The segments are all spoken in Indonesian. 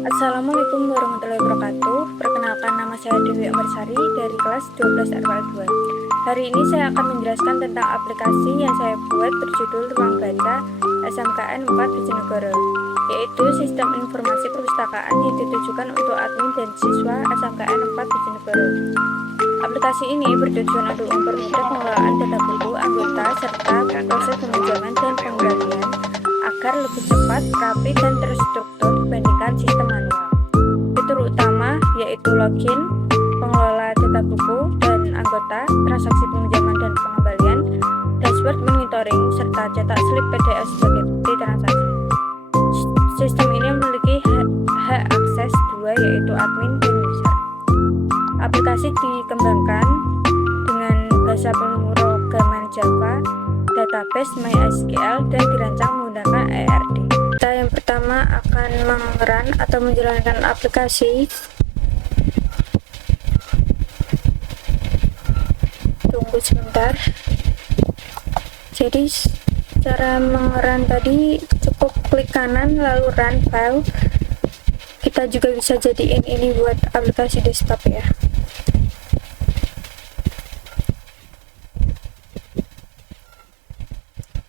Assalamualaikum warahmatullahi wabarakatuh. Perkenalkan, nama saya Dewi Ambersari dari kelas 12 RWL 2. Hari ini saya akan menjelaskan tentang aplikasi yang saya buat berjudul Ruang Baca SMKN 4 Bojonegoro, yaitu sistem informasi perpustakaan yang ditujukan untuk admin dan siswa SMKN 4 Bojonegoro. Aplikasi ini bertujuan untuk mempermudah pengelolaan data buku anggota serta proses peminjaman dan pengembalian agar lebih cepat, rapi, dan terstruktur dibandingkan sistem manual. Fitur utama yaitu login, pengelola data buku dan anggota, transaksi peminjaman dan pengembalian, dashboard monitoring, serta cetak slip PDF sebagai bukti transaksi. Sistem ini memiliki hak akses dua, yaitu admin dan user. Aplikasi dikembangkan dengan bahasa pemrograman Java, database MySQL, dan dirancang menggunakan ARD. Kita yang pertama akan mengeran atau menjalankan aplikasi. Tunggu sebentar. Jadi cara mengeran tadi cukup klik kanan lalu run file. Kita juga bisa jadiin ini buat aplikasi desktop ya.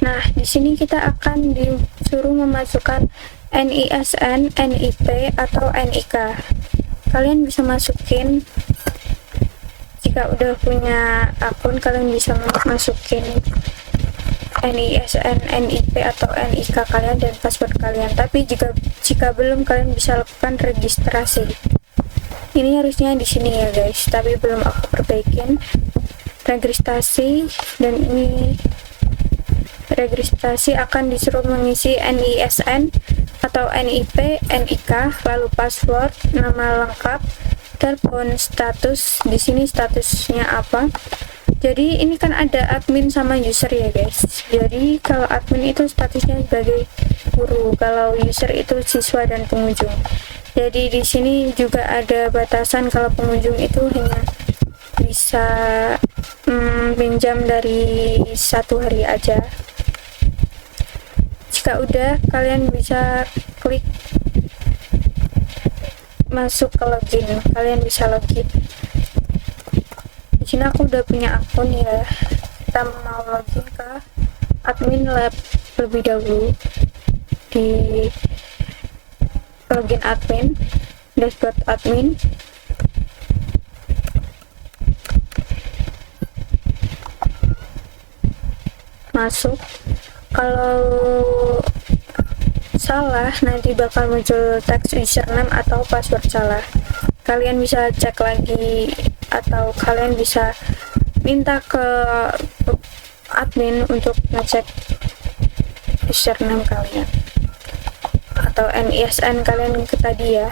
Nah, di sini kita akan disuruh memasukkan NISN, NIP, atau NIK. Kalian bisa masukin, jika udah punya akun, kalian bisa masukin NISN, NIP, atau NIK kalian dan password kalian. Tapi jika belum, kalian bisa lakukan registrasi. Ini harusnya di sini ya guys, tapi belum aku perbaikin. Registrasi, dan ini registrasi akan disuruh mengisi NISN atau NIP, NIK, lalu password, nama lengkap, telepon, status. Di sini statusnya apa? Jadi ini kan ada admin sama user ya guys. Jadi kalau admin itu statusnya sebagai guru, kalau user itu siswa dan pengunjung. Jadi di sini juga ada batasan kalau pengunjung itu hanya bisa pinjam dari 1 hari aja. Jika udah, kalian bisa klik masuk ke login. Kalian bisa login. Di sini aku udah punya akun ya. Kita mau login ke admin lab lebih dahulu. Di login admin, dashboard admin. Masuk. Kalau salah, nanti bakal muncul teks username atau password salah. Kalian bisa cek lagi, atau kalian bisa minta ke admin untuk ngecek username kalian atau NISN kalian ke tadi ya.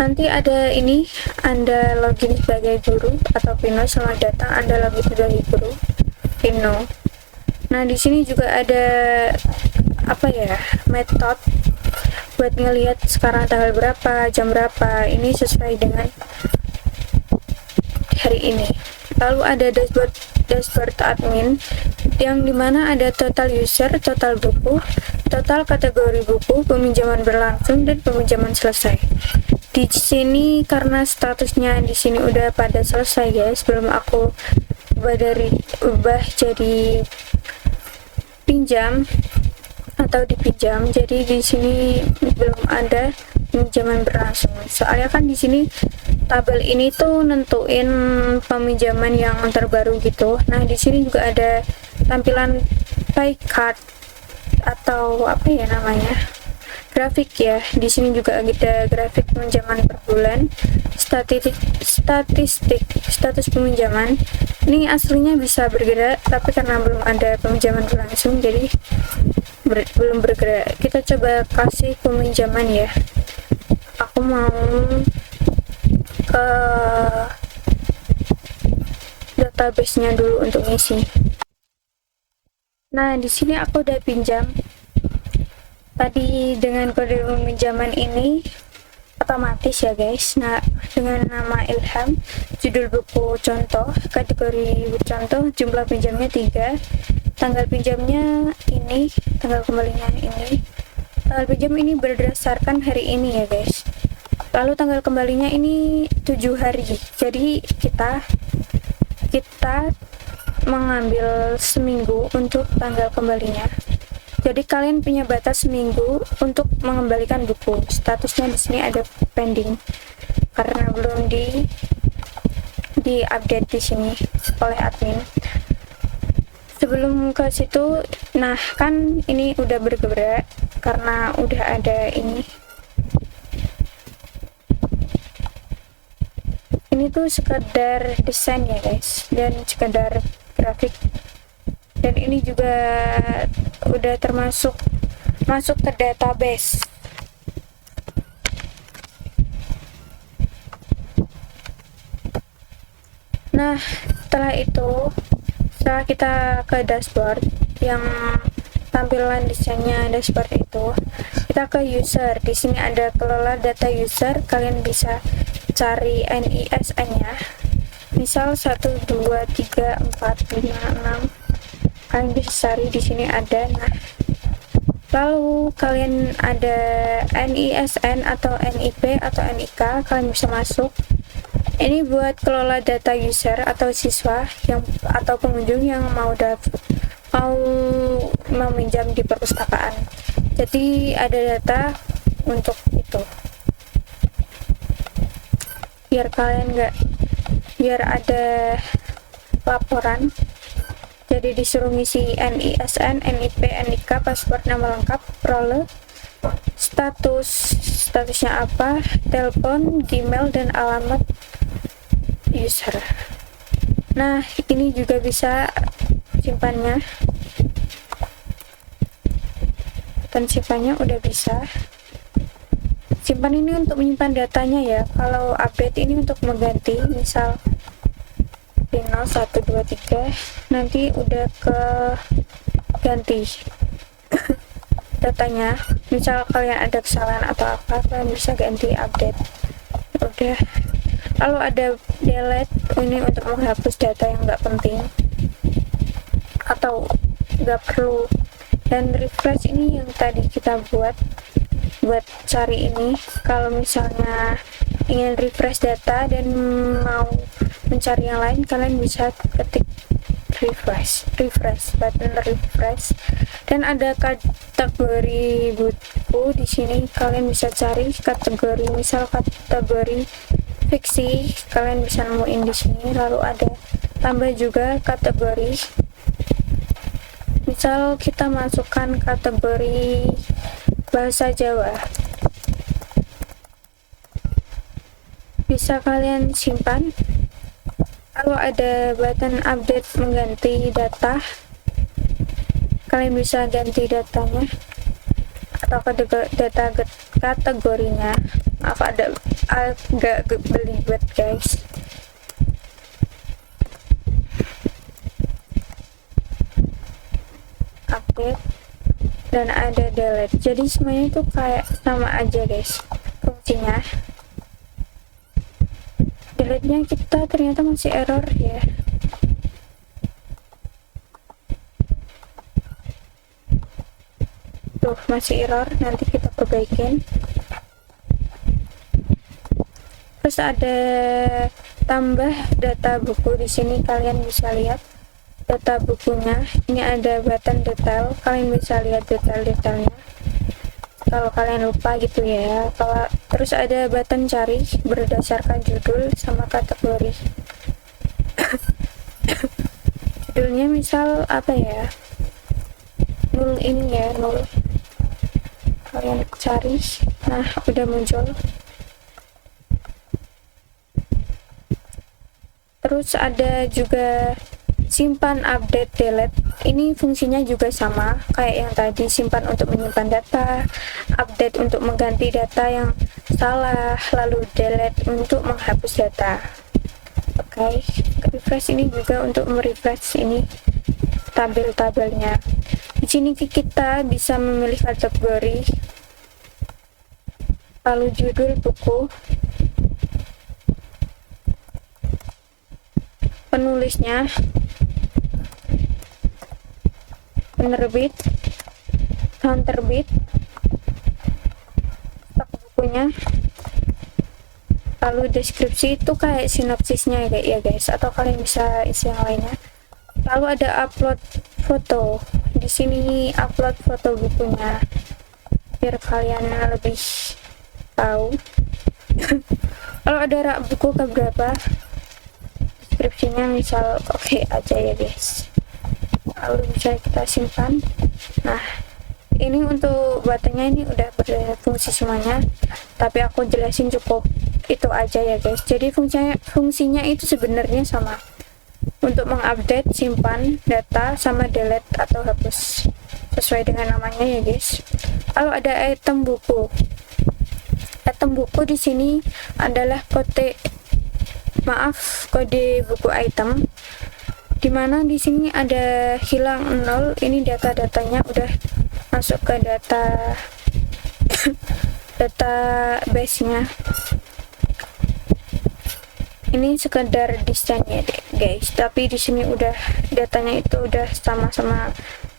Nanti ada ini, Anda login sebagai guru atau Pino. Selamat datang, Anda login sebagai guru Pino. Nah, di sini juga ada apa ya, metode buat ngelihat sekarang tanggal berapa, jam berapa. Ini sesuai dengan hari ini. Lalu ada dashboard admin yang dimana ada total user, total buku, total kategori buku, peminjaman berlangsung, dan peminjaman selesai. Di sini karena statusnya di sini udah pada selesai guys, belum aku ubah jadi pinjam atau dipinjam. Jadi di sini belum ada pinjaman berlangsung. Soalnya kan di sini tabel ini tuh nentuin peminjaman yang terbaru gitu. Nah, di sini juga ada tampilan pay card atau apa ya namanya? Grafik ya. Di sini juga ada grafik peminjaman per bulan, status peminjaman. Ini aslinya bisa bergerak, tapi karena belum ada peminjaman berlangsung, jadi belum bergerak. Kita coba kasih peminjaman ya. Aku mau ke database-nya dulu untuk ngisi. Nah, di sini aku udah pinjam. Tadi dengan kode peminjaman ini otomatis ya guys. Nah, dengan nama Ilham, judul buku contoh, kategori contoh, jumlah pinjamnya 3, tanggal pinjamnya ini, tanggal kembalinya ini, Tanggal pinjam ini berdasarkan hari ini ya guys. Lalu tanggal kembalinya ini 7 hari. Jadi kita mengambil seminggu untuk tanggal kembalinya. Jadi kalian punya batas seminggu untuk mengembalikan buku. Statusnya di sini ada pending karena belum di update di sini oleh admin. Sebelum ke situ, nah kan ini udah bergerak karena udah ada ini. Ini tuh sekedar desain ya guys, dan sekedar grafik. Dan ini juga udah masuk ke database. Nah, setelah kita ke dashboard yang tampilan desainnya dashboard itu, kita ke user. Di sini ada kelola data user. Kalian bisa cari NISN-nya. Misal 1 2 3 4 5 6. Kalian bisa cari di sini ada. Nah, lalu kalian ada NISN atau NIP atau NIK, kalian bisa masuk. Ini buat kelola data user atau siswa atau pengunjung yang mau meminjam di perpustakaan. Jadi ada data untuk itu. Biar ada laporan. Jadi disuruh ngisi NISN, NIP, NIK, password, nama lengkap, role, statusnya apa, telepon, Gmail, dan alamat user. Nah, ini juga bisa simpannya. Dan simpannya udah bisa. Simpan ini untuk menyimpan datanya ya. Kalau update ini untuk mengganti, misal Rino 1 2 3, nanti udah ke ganti datanya. Misal kalian ada kesalahan atau apa, kalian bisa ganti update. Udah. Lalu ada delete, ini untuk menghapus data yang nggak penting atau nggak perlu. Dan refresh ini yang tadi kita buat cari ini. Kalau misalnya ingin refresh data dan mau mencari yang lain, kalian bisa ketik refresh button refresh. Dan ada kategori buku di sini, kalian bisa cari kategori, misal kategori fiksi, kalian bisa nemuin di sini. Lalu ada tambah juga kategori, misal kita masukkan kategori bahasa Jawa, bisa kalian simpan. Lalu ada button update mengganti data, kalian bisa ganti datanya atau kategorinya. Agak belibet guys. Update dan ada delete. Jadi semuanya itu kayak sama aja guys fungsinya. Delete-nya kita ternyata masih error ya. Tuh masih error, nanti kita perbaikin. Terus ada tambah data buku. Di sini kalian bisa lihat data bukunya. Ini ada button detail, kalian bisa lihat detail-detailnya kalau kalian lupa gitu ya. Terus ada button cari berdasarkan judul sama kategori. Judulnya misal apa ya, nul ini ya, nul. Kalian cari, nah udah muncul. Terus ada juga simpan, update, delete. Ini fungsinya juga sama kayak yang tadi, simpan untuk menyimpan data, update untuk mengganti data yang salah, lalu delete untuk menghapus data. Oke, refresh ini juga untuk merefresh ini tabel-tabelnya. Di sini kita bisa memilih kategori, lalu judul buku, penulisnya, penerbit, tahun terbit, bukunya, lalu deskripsi itu kayak sinopsisnya ya guys, atau kalian bisa isi yang lainnya. Lalu ada upload foto, di sini upload foto bukunya biar kalian lebih tahu. Lalu ada rak buku keberapa, deskripsinya misal oke aja ya guys, lalu bisa kita simpan. Nah, ini untuk buttonnya ini udah berfungsi semuanya, tapi aku jelasin cukup itu aja ya guys. Jadi fungsinya itu sebenarnya sama, untuk mengupdate, simpan data, sama delete atau hapus sesuai dengan namanya ya guys. Lalu ada item buku. Item buku di sini adalah kode buku item, dimana di sini ada hilang 0. Ini data-datanya udah masuk ke database-nya. Ini sekedar desainnya guys, tapi di sini udah datanya itu udah sama-sama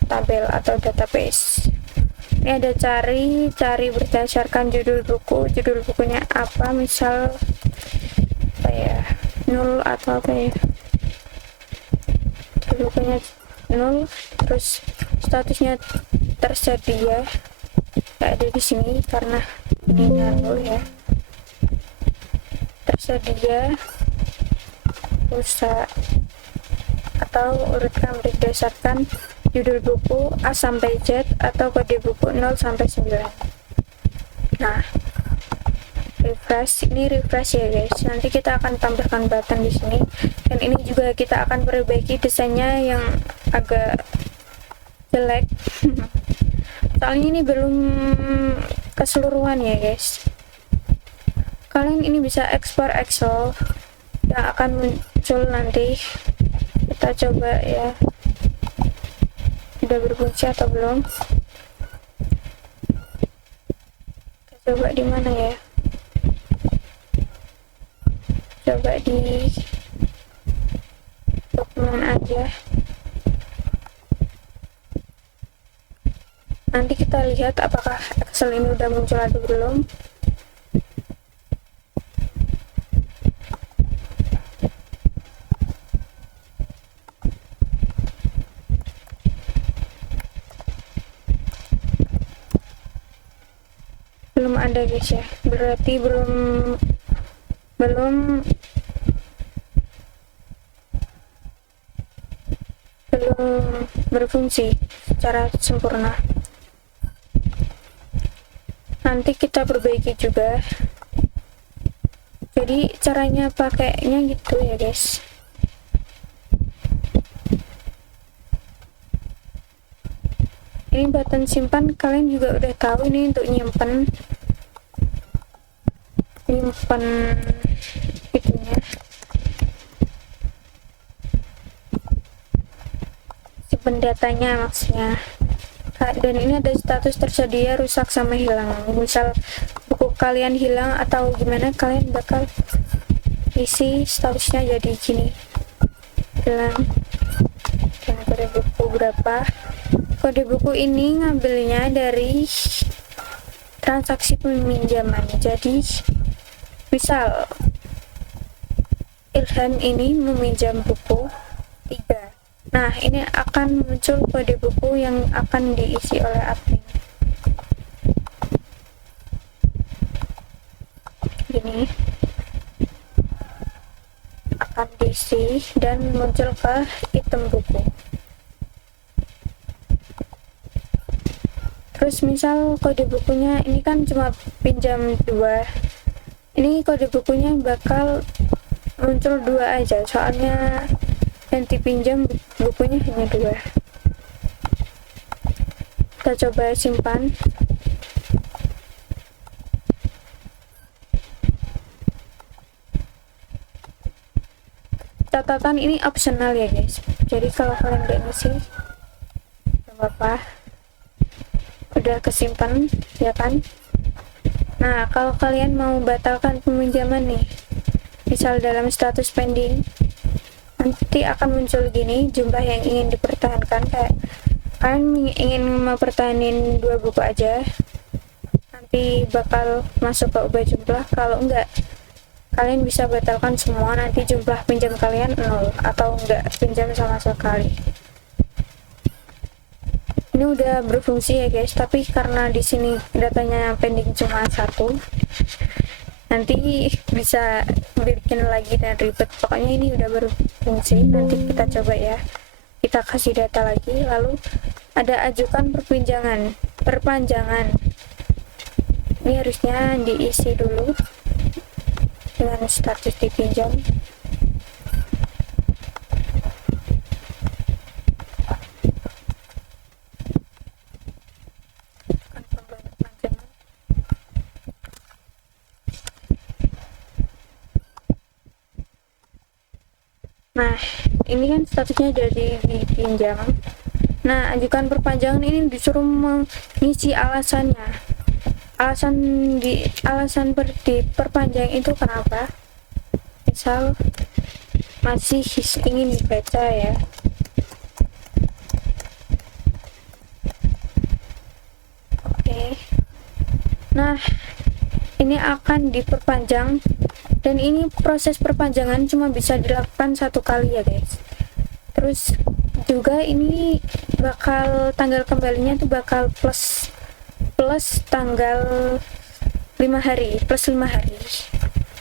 tabel atau database. Ini ada cari berdasarkan judul buku, judul bukunya apa, misal apa ya, 0 atau apa ya, judul bukunya 0, terus statusnya tersedia, nggak ada di sini karena ini 0 ya, tersedia, pulsa, atau urutkan berdasarkan judul buku A sampai Z atau kode buku 0 sampai 9. Nah, refresh, ini refresh ya guys. Nanti kita akan tambahkan button di sini, dan ini juga kita akan perbaiki desainnya yang agak jelek. Soalnya ini belum keseluruhan ya guys. Kalian ini bisa ekspor Excel yang akan muncul nanti. Kita coba ya, udah berfungsi atau belum. Kita coba di mana ya, coba di dokumen aja. Nanti kita lihat apakah Excel ini udah muncul atau belum. Belum ada guys ya, berarti belum berfungsi secara sempurna. Nanti kita perbaiki juga. Jadi caranya pakainya gitu ya guys. Ini button simpan, kalian juga udah tahu ini untuk nyimpan itunya, simpan datanya maksudnya. Dan ini ada status tersedia, rusak, sama hilang. Misal buku kalian hilang atau gimana, kalian bakal isi statusnya jadi gini, hilang, dan kode buku berapa. Kode buku ini ngambilnya dari transaksi peminjaman. Jadi misal Ilham ini meminjam buku 3. Nah, ini akan muncul kode buku yang akan diisi oleh admin. Gini, akan diisi dan muncul ke item buku. Terus misal kode bukunya ini kan cuma pinjam 2, ini kode bukunya bakal muncul 2 aja, soalnya yang dipinjam bukunya hanya 2. Kita coba simpan. Catatan ini optional ya guys, jadi kalau kalian udah ngisi gak apa-apa, udah kesimpan ya kan. Nah, kalau kalian mau batalkan peminjaman nih, misal dalam status pending, nanti akan muncul gini, jumlah yang ingin dipertahankan. Kayak kalian ingin mempertahankan 2 buku aja, nanti tapi bakal masuk ke ubah jumlah. Kalau enggak, kalian bisa batalkan semua, nanti jumlah pinjam kalian 0 atau enggak pinjam sama sekali. Ini udah berfungsi ya guys, tapi karena di sini datanya pending cuma 1, nanti bisa bikin lagi dan ribet. Pokoknya ini udah berfungsi, nanti kita coba ya. Kita kasih data lagi, lalu ada ajukan perpanjangan. Ini harusnya diisi dulu dengan status dipinjam. Nah, ini kan statusnya jadi dipinjam. Nah, ajukan perpanjangan ini disuruh mengisi alasannya. Alasan diperpanjang itu kenapa? Misal masih ingin dibaca ya. Oke. Nah, ini akan diperpanjang. Dan ini proses perpanjangan cuma bisa dilakukan 1 kali ya guys. Terus juga ini bakal tanggal kembalinya tuh bakal plus tanggal 5 hari, plus 5 hari.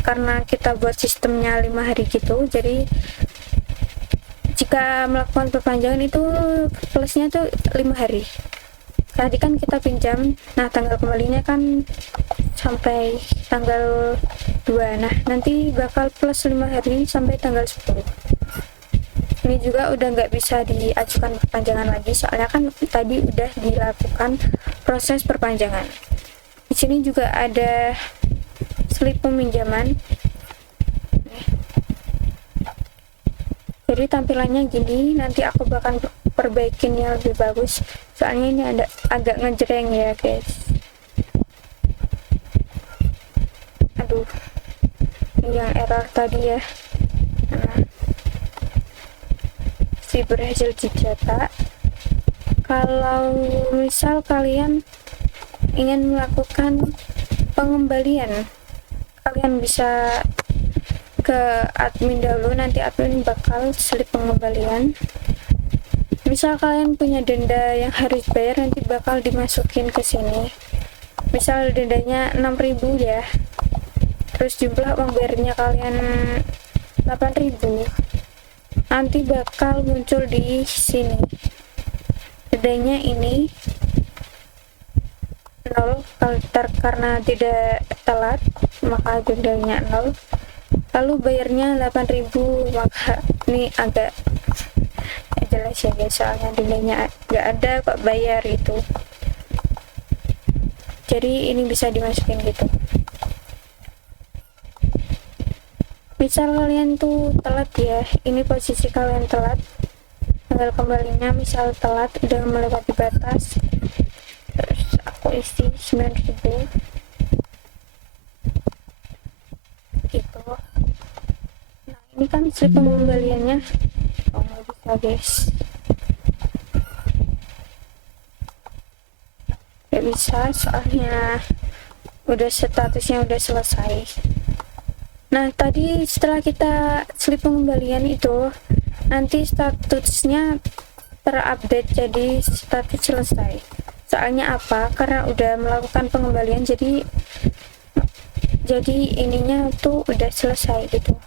Karena kita buat sistemnya 5 hari gitu, jadi jika melakukan perpanjangan itu plusnya tuh 5 hari. Tadi kan kita pinjam, nah tanggal kembalinya kan sampai tanggal 2, nah nanti bakal plus 5 hari sampai tanggal 10. Ini juga udah nggak bisa diajukan perpanjangan lagi, soalnya kan tadi udah dilakukan proses perpanjangan. Di sini juga ada slip peminjaman. Jadi tampilannya gini, nanti aku bakal perbaikin yang lebih bagus, soalnya ini ada agak ngejreng ya guys. Aduh, ini yang error tadi ya. Nah, si berhasil dicetak. Kalau misal kalian ingin melakukan pengembalian, kalian bisa ke admin dulu, nanti admin bakal slip pengembalian. Misal kalian punya denda yang harus bayar, nanti bakal dimasukin ke sini. Misal dendanya 6.000 ya, terus jumlah uang bayarnya kalian 8.000, nanti bakal muncul di sini dendanya ini 0 karena tidak telat, maka dendanya 0. Lalu bayarnya 8.000, maka ini agak jelas ya guys, soalnya dendanya nggak ada kok bayar itu. Jadi ini bisa dimasukin gitu. Misal kalian tuh telat ya, ini posisi kalian telat, tanggal kembalinya misal telat udah melewati batas, terus aku isi 9.000 gitu. Nah ini kan slip pengembaliannya, oh nggak bisa guys, nggak bisa soalnya udah statusnya udah selesai. Nah tadi setelah kita slip pengembalian itu, nanti statusnya terupdate jadi status selesai. Soalnya apa? Karena udah melakukan pengembalian, jadi ininya tuh udah selesai gitu.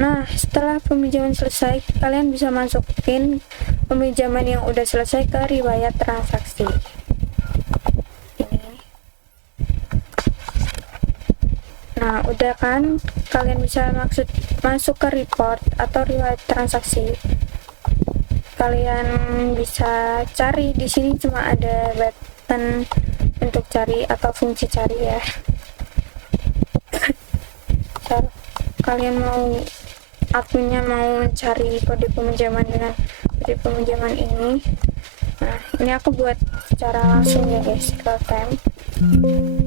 Nah setelah peminjaman selesai, kalian bisa masukin peminjaman yang udah selesai ke riwayat transaksi. Nah udah kan, kalian bisa masuk ke report atau riwayat transaksi. Kalian bisa cari di sini, cuma ada button untuk cari atau fungsi cari ya. Kalian mau, adminnya mau cari kode peminjaman dengan kode peminjaman ini. Nah ini aku buat secara langsung ya guys, real time,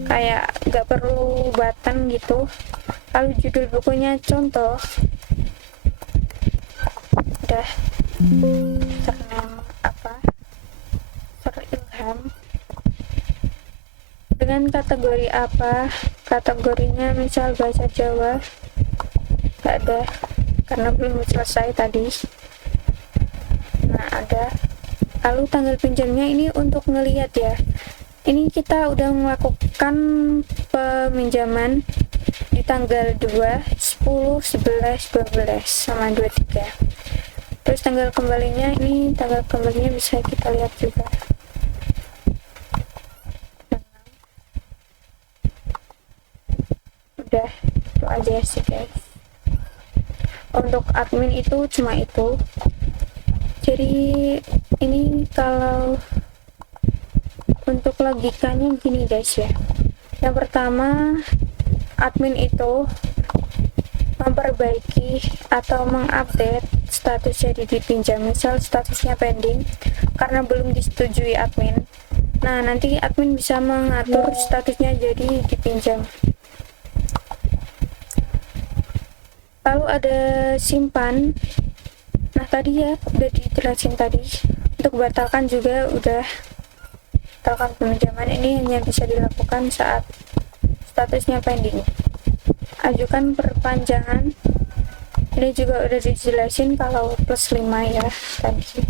kayak gak perlu button gitu. Lalu judul bukunya contoh, udah surname apa, Ilham, dengan kategori apa. Kategorinya misal bahasa Jawa, nggak ada karena belum selesai tadi. Nah, ada. Lalu tanggal pinjamnya ini untuk ngelihat ya, ini kita udah melakukan peminjaman di tanggal 2, 10, 11, 12 sama 23. Terus tanggal kembalinya, ini tanggal kembalinya bisa kita lihat juga. Udah, itu aja sih guys. Untuk admin itu cuma itu. Jadi ini kalau untuk logikanya gini guys ya. Yang pertama, admin itu memperbaiki atau mengupdate statusnya dipinjam. Misal statusnya pending karena belum disetujui admin. Nah, nanti admin bisa mengatur statusnya jadi dipinjam. Lalu ada simpan. Nah, tadi ya udah dijelasin tadi. Untuk batalkan juga udah. Batalkan peminjaman ini hanya bisa dilakukan saat statusnya pending. Ajukan perpanjangan. Ini juga udah dijelasin kalau plus 5 ya tadi.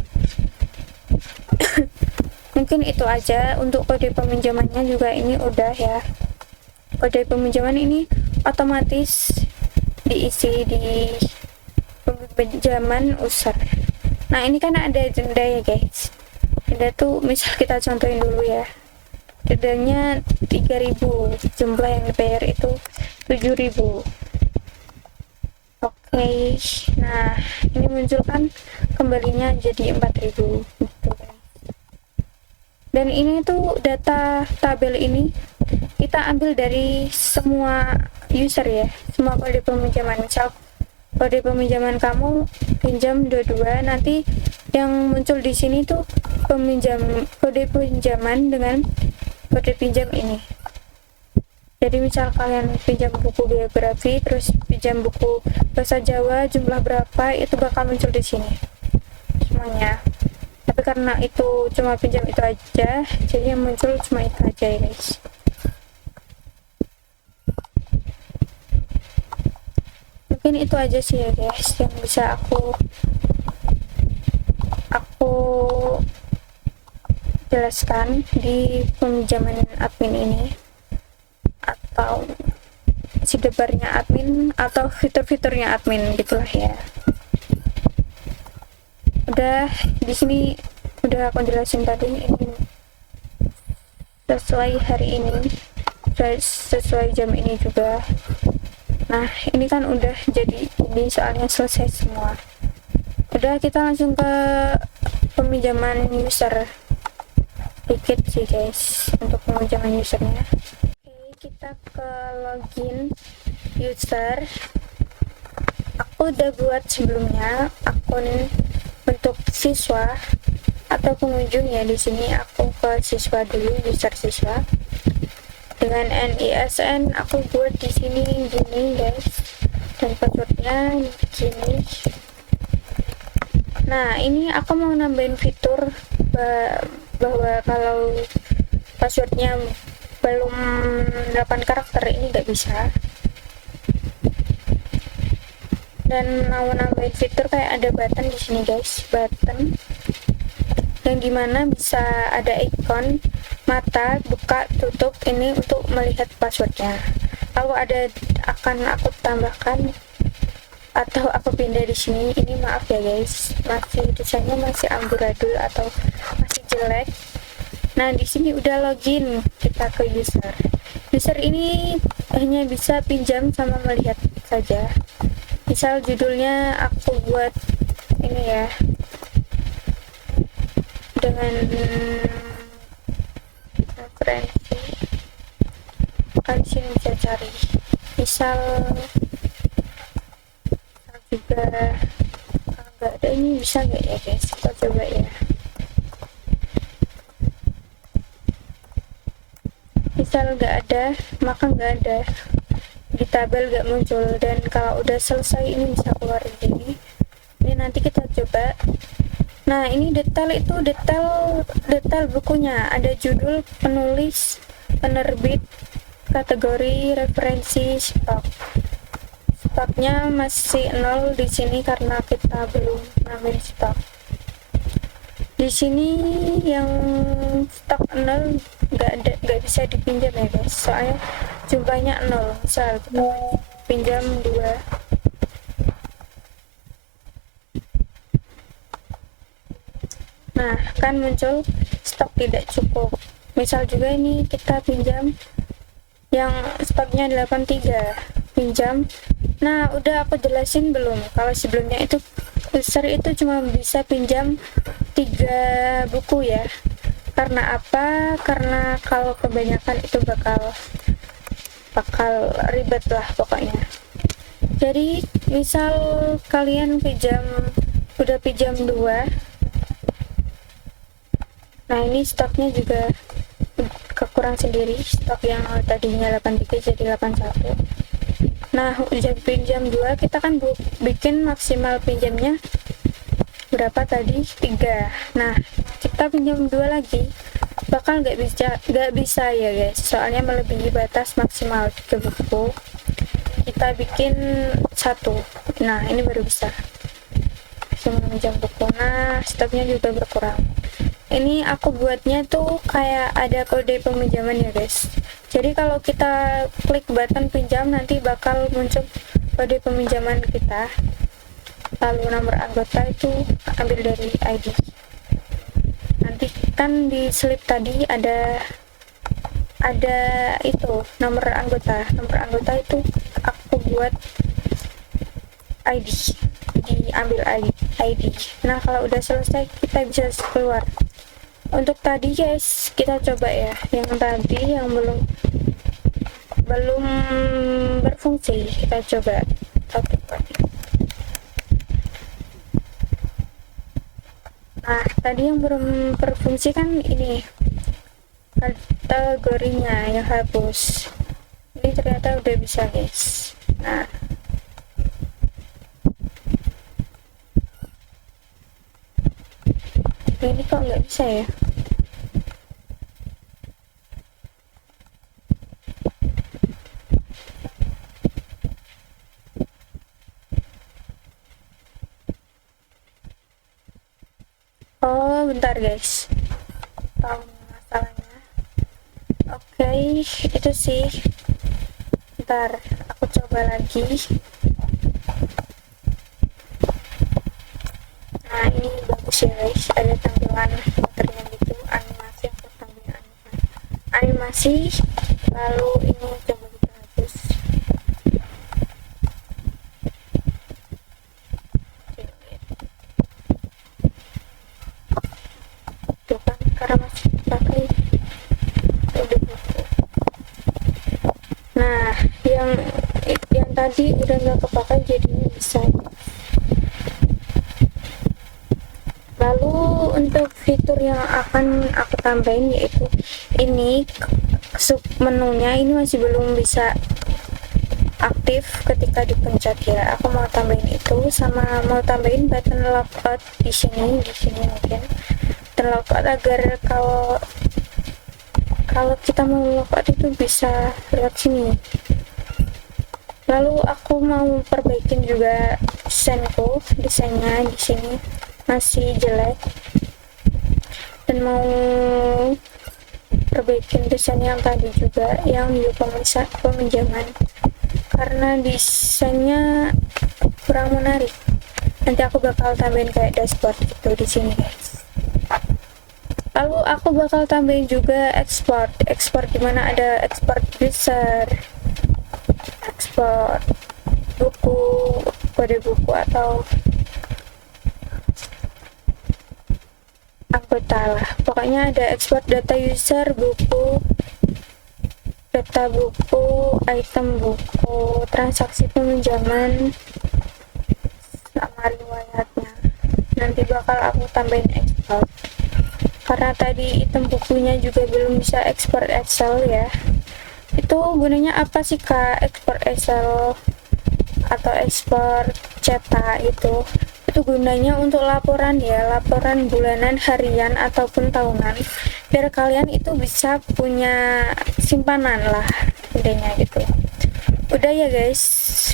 Mungkin itu aja. Untuk kode peminjamannya juga ini udah ya. Kode peminjaman ini otomatis diisi di peminjaman user. Nah, ini kan ada denda ya guys. Denda tuh misal kita contohin dulu ya. Dendanya 3.000, jumlah yang dibayar itu 7.000. Oke. Nah, ini muncul kan kembalinya jadi 4.000 gitu guys. Dan ini tuh data tabel ini kita ambil dari semua user ya, semua kode peminjaman. Misal kode peminjaman kamu pinjam 22, nanti yang muncul di sini tuh kode pinjaman dengan kode pinjam ini. Jadi misal kalian pinjam buku biografi, terus pinjam buku bahasa Jawa, jumlah berapa itu bakal muncul di sini semuanya. Tapi karena itu cuma pinjam itu aja, jadi yang muncul cuma itu aja ya guys. Mungkin itu aja sih ya guys yang bisa aku jelaskan di peminjaman admin ini, atau sidebarnya admin, atau fitur-fiturnya admin gitulah ya. Udah di sini udah aku jelasin tadi, ini sesuai hari ini, sesuai jam ini juga. Nah, ini kan udah jadi, ini soalnya selesai semua. Udah, kita langsung ke peminjaman user. Dikit sih guys untuk peminjaman usernya. Oke, kita ke login user. Aku udah buat sebelumnya akun untuk siswa atau pengunjung ya. Di sini aku ke siswa dulu, user siswa. Dengan NISN aku buat di sini gini guys, dan passwordnya gini. Nah, ini aku mau nambahin fitur bahwa kalau passwordnya belum 8 karakter ini nggak bisa. Dan mau nambahin fitur kayak ada button di sini guys, button yang dimana bisa ada ikon mata buka tutup, ini untuk melihat passwordnya. Lalu ada akan aku tambahkan atau aku pindah di sini. Ini maaf ya guys, masih desainnya masih amburadul atau masih jelek. Nah, di sini udah login, kita ke user. User ini hanya bisa pinjam sama melihat saja. Misal judulnya aku buat ini ya, dengan referensi. Kan sini bisa cari. Misal juga kalau nggak ada ini bisa nggak ya guys, kita coba ya. Misal nggak ada, maka nggak ada di tabel, nggak muncul. Dan kalau udah selesai ini bisa keluar gini. Ini nanti kita coba. Nah, ini detail itu detail bukunya, ada judul, penulis, penerbit kategori referensi stoknya masih 0 di sini karena kita belum ngambil stok. Di sini yang stok 0 nggak bisa dipinjam ya guys, soalnya jumlahnya 0. Misal kita pinjam 2, nah kan muncul stok tidak cukup. Misal juga ini kita pinjam yang stoknya 83, pinjam. Nah udah aku jelasin belum kalau sebelumnya itu user itu cuma bisa pinjam 3 buku ya. Karena apa? Karena kalau kebanyakan itu bakal ribet lah pokoknya. Jadi misal kalian udah pinjam 2, nah ini stoknya juga kekurang sendiri, stok yang tadinya 83 jadi 81. Nah udah pinjam 2, kita kan bikin maksimal pinjamnya berapa tadi? 3. Nah kita pinjam 2 lagi bakal nggak bisa ya guys, soalnya melebihi batas maksimal 3 buku. Kita bikin 1, nah ini baru bisa pinjam buku. Nah stoknya juga berkurang. Ini aku buatnya tuh kayak ada kode peminjaman ya guys. Jadi kalau kita klik button pinjam nanti bakal muncul kode peminjaman kita, lalu nomor anggota itu ambil dari ID. Nanti kan di slip tadi ada itu nomor anggota itu aku buat ID, diambil ID. Nah kalau udah selesai kita bisa keluar. Untuk tadi guys kita coba ya yang tadi yang belum berfungsi, kita coba topik lagi. Nah tadi yang belum berfungsi kan ini kategorinya yang hapus. Ini ternyata udah bisa guys. Nah ini kok nggak bisa ya? Oh bentar guys, tahu masalahnya. Oke, itu sih. Bentar, aku coba lagi. Nah ini bagus ya guys, ada tampilan muternya gitu, animasi atau tampilan animasi. Lalu ini coba kita hapus. Tuh kan, karena masih pakai kode buku. Nah yang tadi udah nggak kepakai jadinya bisa. Lalu untuk fitur yang akan aku tambahin yaitu ini sub menunya ini masih belum bisa aktif ketika dipencet ya. Aku mau tambahin itu, sama mau tambahin button logout di sini mungkin button logout agar kalau kita mau logout itu bisa lewat sini. Lalu aku mau perbaikin juga desainnya di sini masih jelek, dan mau perbaikin desain yang tadi juga yang di peminjaman karena desainnya kurang menarik. Nanti aku bakal tambahin kayak dashboard gitu di sini guys. Lalu aku bakal tambahin juga export dimana ada export user, export buku, kode buku atau anggota lah. Pokoknya ada export data user, buku, data buku, item buku, transaksi peminjaman, sama riwayatnya. Nanti bakal aku tambahin export. Karena tadi item bukunya juga belum bisa export Excel ya. Itu gunanya apa sih kak, export Excel atau export cetak itu itu gunanya untuk laporan ya, laporan bulanan, harian, ataupun tahunan, biar kalian itu bisa punya simpanan lah intinya gitu. Udah ya guys,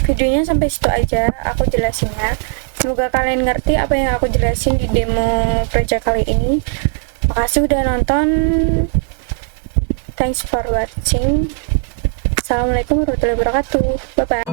videonya sampai situ aja aku jelasinnya. Semoga kalian ngerti apa yang aku jelasin di demo project kali ini. Makasih udah nonton. Thanks for watching. Assalamualaikum warahmatullahi wabarakatuh. Bye bye.